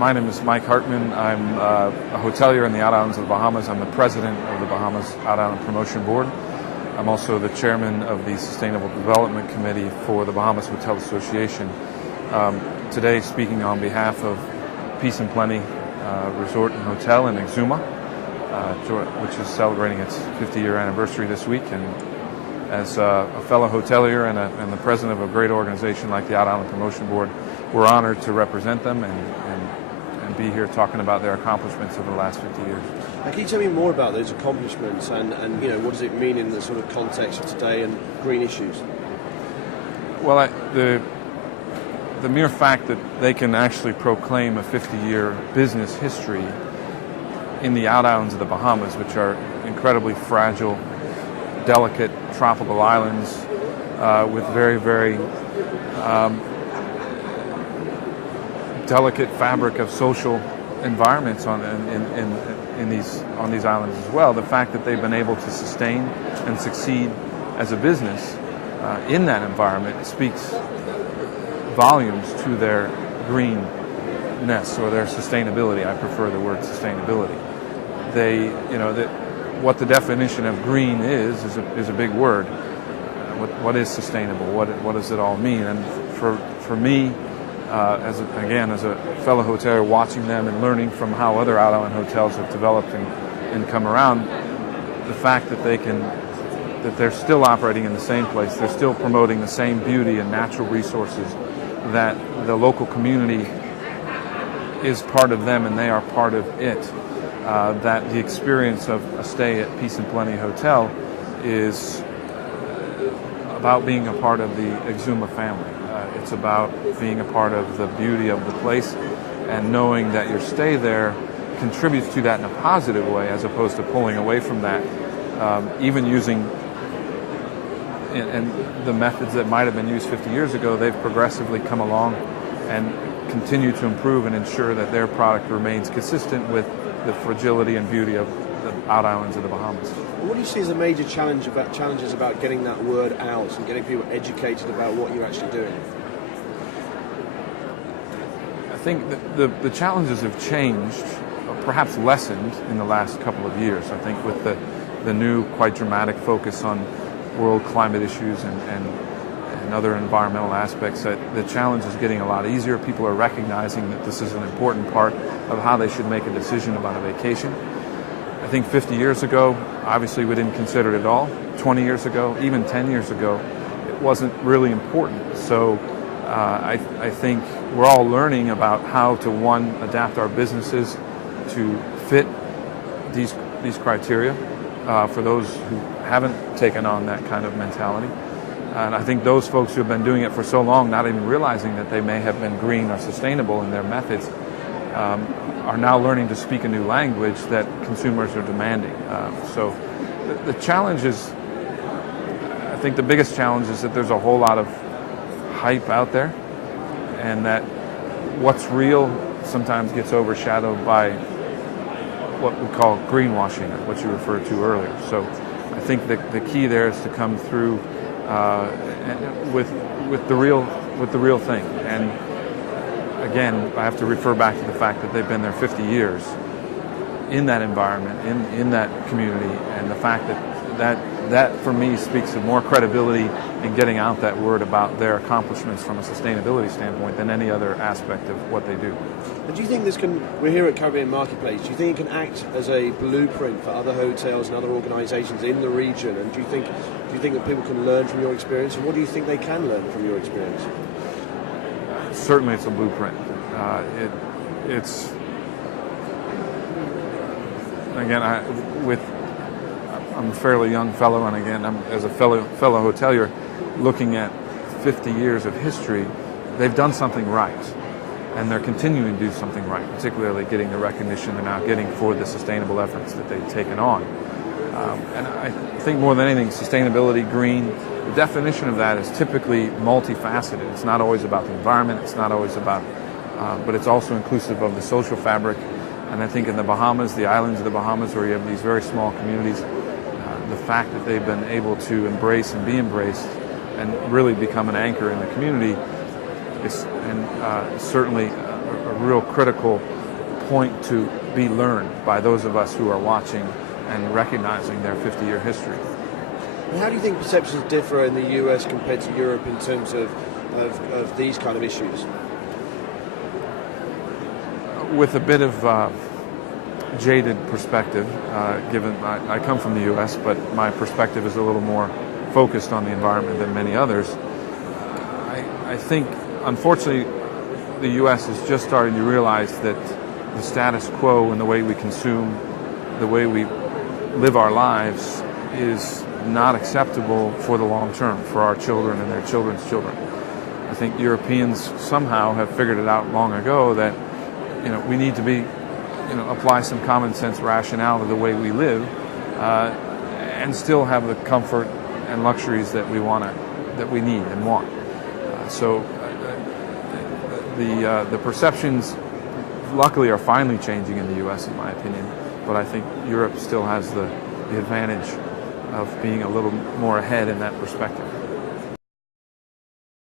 My name is Mike Hartman. I'm a hotelier in the Out Islands of the Bahamas. I'm the president of the Bahamas Out Island Promotion Board. I'm also the chairman of the Sustainable Development Committee for the Bahamas Hotel Association. Today, speaking on behalf of Peace and Plenty Resort and Hotel in Exuma, which is celebrating its 50-year anniversary this week. And as a fellow hotelier and the president of a great organization like the Out Island Promotion Board, we're honored to represent them and be here talking about their accomplishments over the last 50 years. Now, can you tell me more about those accomplishments and what does it mean in the sort of context of today and green issues? Well, the mere fact that they can actually proclaim a 50-year business history in the Out Islands of the Bahamas, which are incredibly fragile, delicate tropical islands with very, very delicate fabric of social environments on these islands as well. The fact that they've been able to sustain and succeed as a business in that environment speaks volumes to their greenness or their sustainability. I prefer the word sustainability. What the definition of green is a big word. What is sustainable? What does it all mean? And for me, as a fellow hotelier, watching them and learning from how other Out Island hotels have developed and come around, the fact that they're still operating in the same place, they're still promoting the same beauty and natural resources, that the local community is part of them and they are part of it, that the experience of a stay at Peace and Plenty Hotel is about being a part of the Exuma family. It's about being a part of the beauty of the place and knowing that your stay there contributes to that in a positive way as opposed to pulling away from that, even using and the methods that might have been used 50 years ago. They've progressively come along and continue to improve and ensure that their product remains consistent with the fragility and beauty of the Out Islands of the Bahamas. What do you see as a major challenges about getting that word out and getting people educated about what you're actually doing? I think the challenges have changed, or perhaps lessened, in the last couple of years. I think with the new, quite dramatic focus on world climate issues and other environmental aspects, that the challenge is getting a lot easier. People are recognizing that this is an important part of how they should make a decision about a vacation. I think 50 years ago, obviously we didn't consider it at all. 20 years ago, even 10 years ago, it wasn't really important. So I think we're all learning about how to, one, adapt our businesses to fit these criteria for those who haven't taken on that kind of mentality. And I think those folks who have been doing it for so long, not even realizing that they may have been green or sustainable in their methods, are now learning to speak a new language that consumers are demanding. So the challenge is, I think the biggest challenge is that there's a whole lot of hype out there, and that what's real sometimes gets overshadowed by what we call greenwashing, or what you referred to earlier. So I think the key there is to come through with the real thing. And again, I have to refer back to the fact that they've been there 50 years in that environment, in that community, and the fact that for me speaks of more credibility in getting out that word about their accomplishments from a sustainability standpoint than any other aspect of what they do. And do you think we're here at Caribbean Marketplace, do you think it can act as a blueprint for other hotels and other organizations in the region? And do you think that people can learn from your experience? And what do you think they can learn from your experience? Certainly it's a blueprint. It's again, I'm a fairly young fellow, and again, as a fellow hotelier, looking at 50 years of history, they've done something right, and they're continuing to do something right, particularly getting the recognition they're now getting for the sustainable efforts that they've taken on. And I think more than anything, sustainability, green, the definition of that is typically multifaceted. It's not always about the environment, it's not always about, but it's also inclusive of the social fabric. And I think in the Bahamas, the islands of the Bahamas, where you have these very small communities, the fact that they've been able to embrace and be embraced and really become an anchor in the community is certainly a a real critical point to be learned by those of us who are watching and recognizing their 50-year history. And how do you think perceptions differ in the US compared to Europe in terms of these kind of issues? With a bit of jaded perspective, given I come from the US, but my perspective is a little more focused on the environment than many others. I think, unfortunately, the US is just starting to realize that the status quo and the way we consume, the way we live our lives is not acceptable for the long term for our children and their children's children. I think Europeans somehow have figured it out long ago that we need to be, apply some common sense rationale to the way we live, and still have the comfort and luxuries that we need and want. So the perceptions, luckily, are finally changing in the U.S., in my opinion. But I think Europe still has the advantage of being a little more ahead in that perspective.